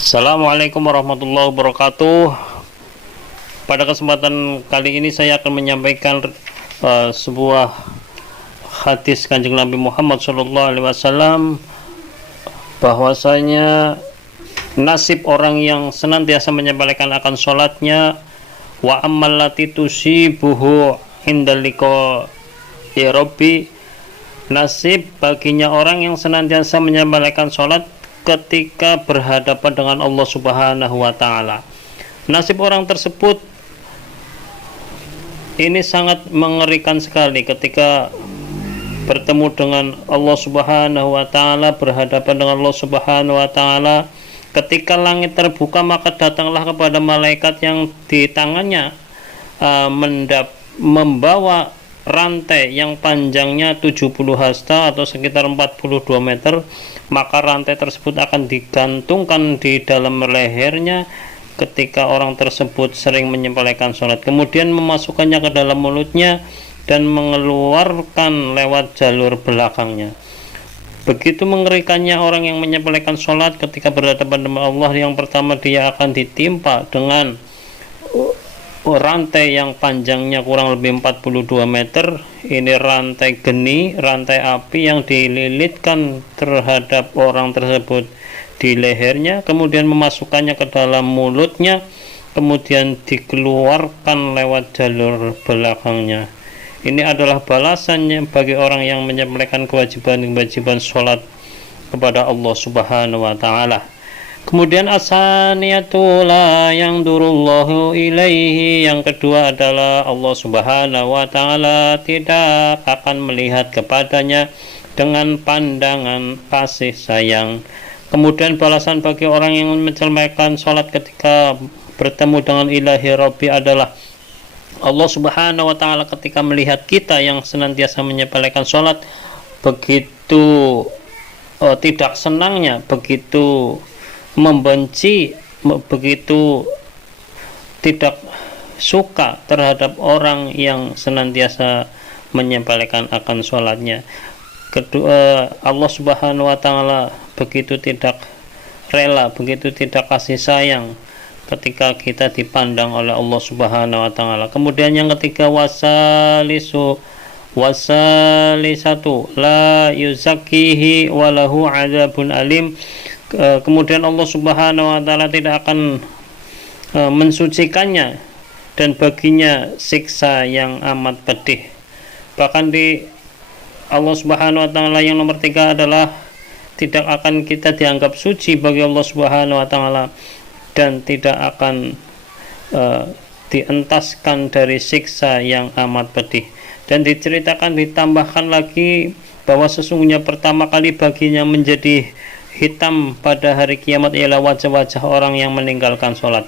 Assalamualaikum warahmatullahi wabarakatuh. Pada kesempatan kali ini saya akan menyampaikan sebuah hadis Kanjeng Nabi Muhammad SAW, bahwasanya nasib orang yang senantiasa menyepelekan akan sholatnya, wa ammal lati tusibuhu indal liqa'i rabbi, nasib baginya orang yang senantiasa menyepelekan sholat ketika berhadapan dengan Allah Subhanahu wa Ta'ala. Nasib orang tersebut ini sangat mengerikan sekali ketika bertemu dengan Allah Subhanahu wa Ta'ala, berhadapan dengan Allah Subhanahu wa Ta'ala. Ketika langit terbuka, maka datanglah kepada malaikat yang di tangannya membawa rantai yang panjangnya 70 hasta atau sekitar 42 meter. Maka rantai tersebut akan digantungkan di dalam lehernya ketika orang tersebut sering menyepelekan sholat, kemudian memasukkannya ke dalam mulutnya dan mengeluarkan lewat jalur belakangnya. Begitu mengerikannya orang yang menyepelekan sholat ketika berhadapan dengan Allah. Yang pertama, dia akan ditimpa dengan rantai yang panjangnya kurang lebih 42 meter. Ini rantai geni, rantai api yang dililitkan terhadap orang tersebut di lehernya, kemudian memasukkannya ke dalam mulutnya, kemudian dikeluarkan lewat jalur belakangnya. Ini adalah balasannya bagi orang yang menyepelekan kewajiban sholat kepada Allah Subhanahu wa Ta'ala. Kemudian asaniyatu la yang durullahu ilaihi, yang kedua adalah Allah Subhanahu wa Ta'ala tidak akan melihat kepadanya dengan pandangan kasih sayang. Kemudian balasan bagi orang yang menyepelekan sholat ketika bertemu dengan ilahi Rabbi adalah Allah Subhanahu wa Ta'ala ketika melihat kita yang senantiasa menyepelekan sholat, begitu tidak senangnya, begitu membenci, begitu tidak suka terhadap orang yang senantiasa menyepelekan akan sholatnya. Kedua, Allah Subhanahu wa Ta'ala begitu tidak rela, begitu tidak kasih sayang ketika kita dipandang oleh Allah Subhanahu wa Ta'ala. Kemudian yang ketiga, wasalisatu la yuzakihi walahu adzabun alim. Kemudian Allah Subhanahu wa Ta'ala tidak akan mensucikannya dan baginya siksa yang amat pedih. Bahkan di Allah Subhanahu wa Ta'ala yang nomor 3 adalah tidak akan kita dianggap suci bagi Allah Subhanahu wa Ta'ala dan tidak akan dientaskan dari siksa yang amat pedih. Dan diceritakan, ditambahkan lagi bahwa sesungguhnya pertama kali baginya menjadi hitam pada hari kiamat ialah wajah-wajah orang yang meninggalkan sholat.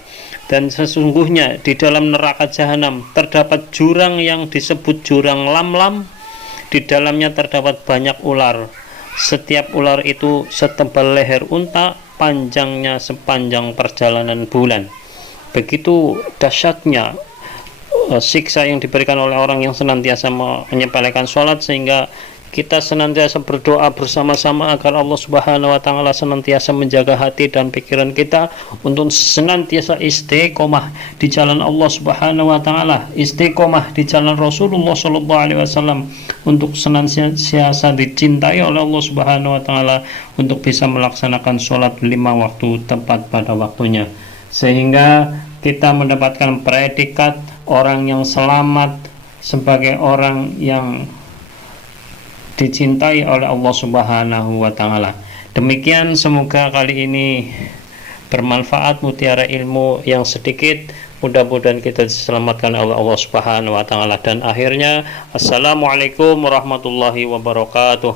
Dan sesungguhnya di dalam neraka jahanam terdapat jurang yang disebut jurang lam-lam. Di dalamnya terdapat banyak ular. Setiap ular itu setebal leher unta, panjangnya sepanjang perjalanan bulan. Begitu dahsyatnya siksa yang diberikan oleh orang yang senantiasa menyepelekan sholat, sehingga kita senantiasa berdoa bersama-sama agar Allah Subhanahu wa Ta'ala senantiasa menjaga hati dan pikiran kita untuk senantiasa istiqomah di jalan Allah Subhanahu wa Ta'ala, istiqomah di jalan Rasulullah SAW, untuk senantiasa dicintai oleh Allah Subhanahu wa Ta'ala, untuk bisa melaksanakan sholat 5 waktu tepat pada waktunya, sehingga kita mendapatkan predikat orang yang selamat sebagai orang yang dicintai oleh Allah Subhanahu wa Ta'ala. Demikian, semoga kali ini bermanfaat, mutiara ilmu yang sedikit. Mudah-mudahan kita diselamatkan oleh Allah Subhanahu wa Ta'ala. Dan akhirnya, assalamualaikum warahmatullahi wabarakatuh.